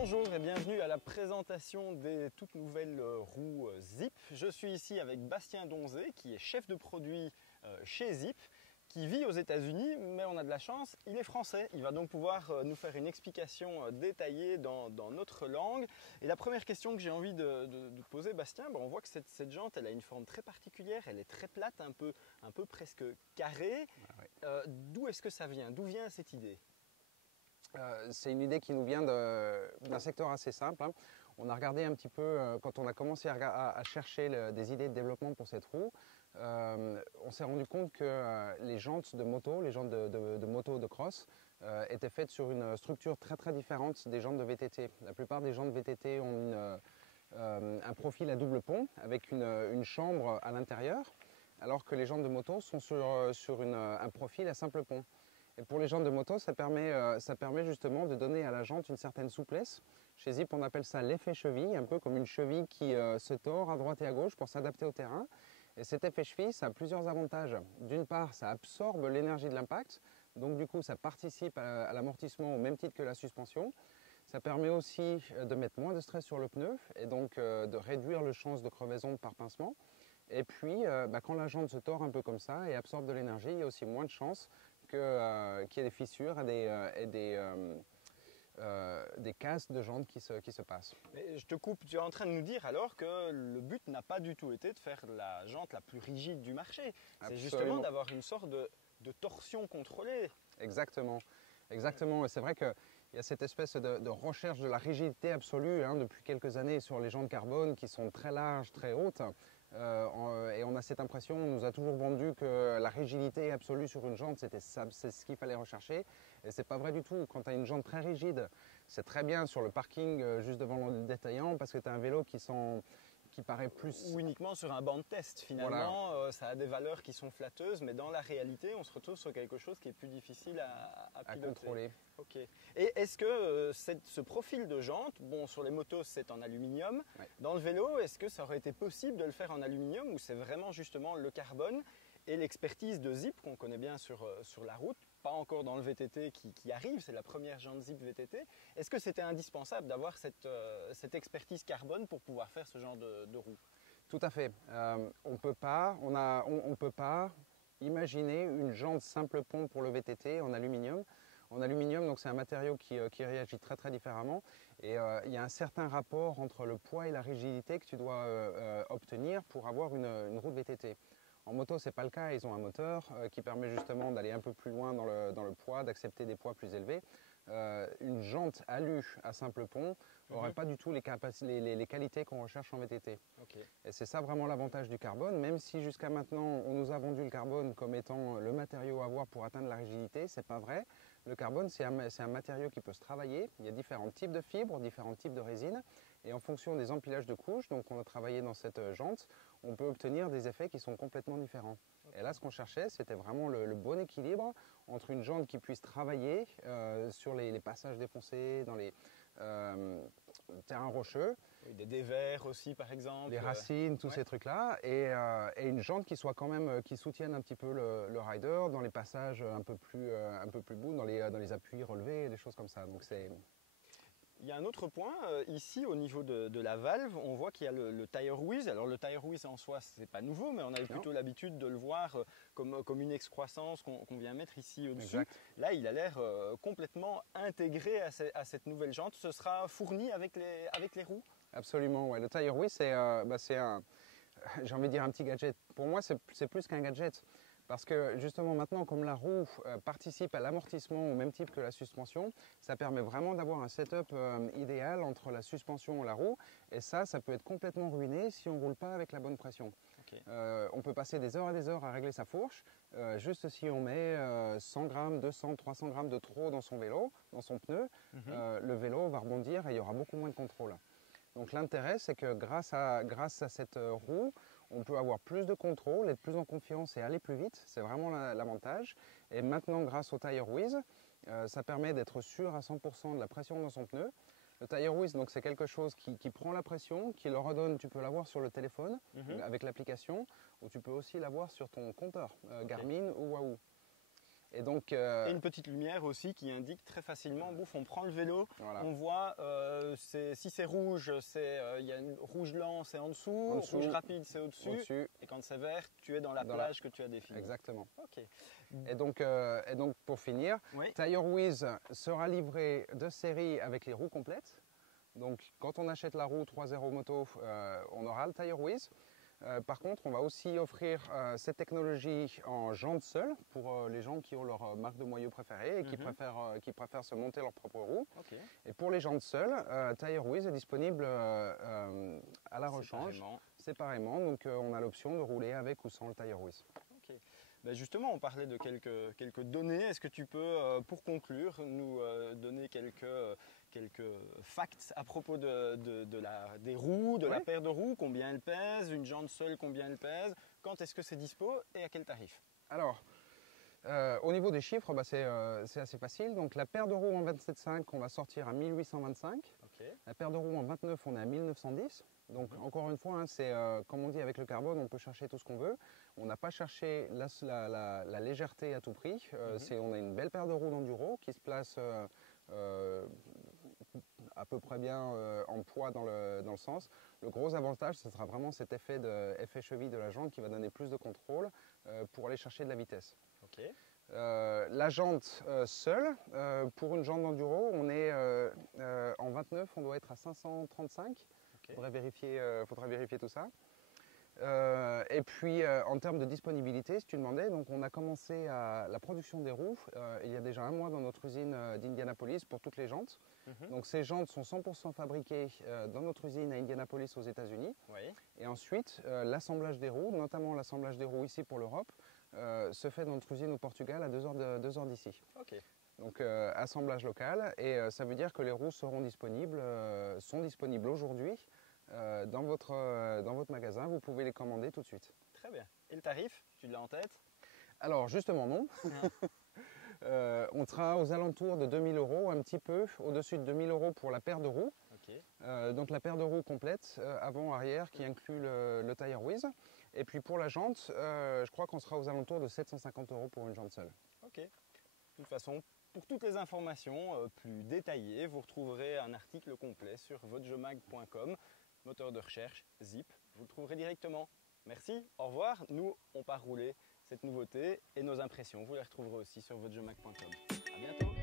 Bonjour et bienvenue à la présentation des toutes nouvelles roues Zipp. Je suis ici avec Bastien Donzé qui est chef de produit chez Zipp, qui vit aux États-Unis, mais on a de la chance, il est français. Il va donc pouvoir nous faire une explication détaillée dans notre langue. Et la première question que j'ai envie de te poser, Bastien, on voit que cette jante, elle a une forme très particulière, elle est très plate, un peu presque carrée. Ouais. D'où est-ce que ça vient? D'où vient cette idée? C'est une idée qui nous vient d'un secteur assez simple. On a regardé un petit peu, quand on a commencé à chercher des idées de développement pour cette roue, on s'est rendu compte que les jantes de moto, les jantes de moto de cross, étaient faites sur une structure très différente des jantes de VTT. La plupart des jantes VTT ont un profil à double pont avec une chambre à l'intérieur, alors que les jantes de moto sont sur un profil à simple pont. Et pour les jantes de moto, ça permet justement de donner à la jante une certaine souplesse. Chez Zipp, on appelle ça l'effet cheville, un peu comme une cheville qui se tord à droite et à gauche pour s'adapter au terrain. Et cet effet cheville, ça a plusieurs avantages. D'une part, ça absorbe l'énergie de l'impact, donc du coup, ça participe à l'amortissement au même titre que la suspension. Ça permet aussi de mettre moins de stress sur le pneu et donc de réduire le chance de crevaison par pincement. Et puis, quand la jante se tord un peu comme ça et absorbe de l'énergie, il y a aussi moins de chances qu'il y ait des fissures et des casses de jantes qui se passent. Mais je te coupe, tu es en train de nous dire alors que le but n'a pas du tout été de faire la jante la plus rigide du marché. C'est justement d'avoir une sorte de torsion contrôlée. Exactement. Et c'est vrai qu'il y a cette espèce de recherche de la rigidité absolue depuis quelques années sur les jantes carbone qui sont très larges, très hautes. Et on a cette impression, on nous a toujours vendu que la rigidité absolue sur une jante, c'est ce qu'il fallait rechercher. Et c'est pas vrai du tout. Quand tu as une jante très rigide, c'est très bien sur le parking juste devant le détaillant parce que tu as un vélo qui paraît plus... Ou uniquement sur un banc de test finalement, voilà. Ça a des valeurs qui sont flatteuses, mais dans la réalité, on se retrouve sur quelque chose qui est plus difficile à contrôler. Ok. Et est-ce que ce profil de jante, sur les motos c'est en aluminium, ouais. Dans le vélo, est-ce que ça aurait été possible de le faire en aluminium ou c'est vraiment justement le carbone et l'expertise de Zipp qu'on connaît bien sur la route, pas encore dans le VTT qui arrive, c'est la première jante Zipp VTT. Est-ce que c'était indispensable d'avoir cette expertise carbone pour pouvoir faire ce genre de roue? Tout à fait. On peut pas imaginer une jante simple pont pour le VTT en aluminium. En aluminium, donc c'est un matériau qui réagit très différemment. Et il y a un certain rapport entre le poids et la rigidité que tu dois obtenir pour avoir une roue de VTT. En moto, ce n'est pas le cas, ils ont un moteur qui permet justement d'aller un peu plus loin dans le poids, d'accepter des poids plus élevés. Une jante alu à simple pont n'aurait pas du tout les qualités qu'on recherche en VTT. Okay. Et c'est ça vraiment l'avantage du carbone, même si jusqu'à maintenant on nous a vendu le carbone comme étant le matériau à avoir pour atteindre la rigidité, c'est pas vrai. Le carbone, c'est un matériau qui peut se travailler. Il y a différents types de fibres, différents types de résines. Et en fonction des empilages de couches, donc on a travaillé dans cette jante, on peut obtenir des effets qui sont complètement différents. Okay. Et là, ce qu'on cherchait, c'était vraiment le bon équilibre entre une jante qui puisse travailler sur les passages défoncés, dans les terrains rocheux. Oui, des dévers aussi, par exemple. Les racines, tous ces trucs-là. Et une jante qui soit quand même, qui soutienne un petit peu le rider dans les passages un peu plus bout, dans les appuis relevés, des choses comme ça. Donc c'est... Il y a un autre point, ici au niveau de la valve, on voit qu'il y a le tire whiz. Alors le tire whiz en soi, c'est pas nouveau, mais on avait plutôt l'habitude de le voir comme une excroissance qu'on vient mettre ici au-dessus. Là, il a l'air complètement intégré à cette nouvelle jante. Ce sera fourni avec les roues? Absolument, ouais. Le tire whiz, c'est j'ai envie de dire un petit gadget. Pour moi, c'est plus qu'un gadget. Parce que justement maintenant, comme la roue participe à l'amortissement au même type que la suspension, ça permet vraiment d'avoir un setup idéal entre la suspension et la roue. Et ça peut être complètement ruiné si on ne roule pas avec la bonne pression. Okay. On peut passer des heures et des heures à régler sa fourche, juste si on met 100 grammes, 200, 300 grammes de trop dans son vélo, dans son pneu, le vélo va rebondir et il y aura beaucoup moins de contrôle. Donc l'intérêt, c'est que grâce à cette roue, on peut avoir plus de contrôle, être plus en confiance et aller plus vite. C'est vraiment l'avantage. Et maintenant, grâce au tire whiz, ça permet d'être sûr à 100% de la pression dans son pneu. Le tire whiz, donc c'est quelque chose qui prend la pression, qui le redonne. Tu peux l'avoir sur le téléphone avec l'application, ou tu peux aussi l'avoir sur ton compteur Garmin ou Wahoo. Et donc, et une petite lumière aussi qui indique très facilement, bouf, on prend le vélo, voilà. on voit si c'est rouge, il y a une rouge lent, c'est en dessous, rouge rapide, c'est au-dessus, et quand c'est vert, tu es dans la plage que tu as définie. Exactement. Ok. Et donc pour finir, Oui. TireWiz sera livré de série avec les roues complètes. Donc quand on achète la roue 3.0 moto, on aura le TireWiz. Par contre, on va aussi offrir cette technologie en jantes seules pour les gens qui ont leur marque de moyeu préférée et qui préfèrent se monter leur propre roue. Okay. Et pour les jantes seules, TireWiz est disponible à la rechange séparément. Donc on a l'option de rouler avec ou sans le TireWiz. Okay. Ben justement, on parlait de quelques données. Est-ce que tu peux, pour conclure, nous donner quelques facts à propos des roues, de la paire de roues, combien elles pèsent, une jante seule, combien elle pèse, quand est-ce que c'est dispo et à quel tarif? Alors, au niveau des chiffres, c'est assez facile. Donc la paire de roues en 27,5, on va sortir à 1825. Okay. La paire de roues en 29, on est à 1910. Donc encore une fois, c'est comme on dit avec le carbone, on peut chercher tout ce qu'on veut. On n'a pas cherché la légèreté à tout prix. On a une belle paire de roues d'enduro qui se place à peu près bien en poids dans le sens. Le gros avantage, ce sera vraiment cet effet cheville de la jante qui va donner plus de contrôle pour aller chercher de la vitesse. Okay. La jante seule, pour une jante d'enduro, on est en 29, on doit être à 535. Il faudrait vérifier tout ça. Et puis en termes de disponibilité, si tu demandais, donc on a commencé la production des roues il y a déjà un mois dans notre usine d'Indianapolis pour toutes les jantes. Donc ces jantes sont 100% fabriquées dans notre usine à Indianapolis aux États-Unis. Oui. Et ensuite, l'assemblage des roues, notamment l'assemblage des roues ici pour l'Europe, se fait dans notre usine au Portugal à 2 heures d'ici. Okay. Donc assemblage local, et ça veut dire que les roues sont disponibles aujourd'hui dans votre magasin. Vous pouvez les commander tout de suite. Très bien. Et le tarif, tu l'as en tête? Alors justement non. On sera aux alentours de 2000 €, un petit peu au-dessus de 2000 € pour la paire de roues. Okay. Donc la paire de roues complète, avant-arrière, qui inclut le TireWiz. Et puis pour la jante, je crois qu'on sera aux alentours de 750 € pour une jante seule. Ok. De toute façon, pour toutes les informations plus détaillées, vous retrouverez un article complet sur votejomag.com, moteur de recherche Zip. Vous le trouverez directement. Merci, au revoir. Nous, on part rouler cette nouveauté et nos impressions. Vous les retrouverez aussi sur votejomag.com. À bientôt.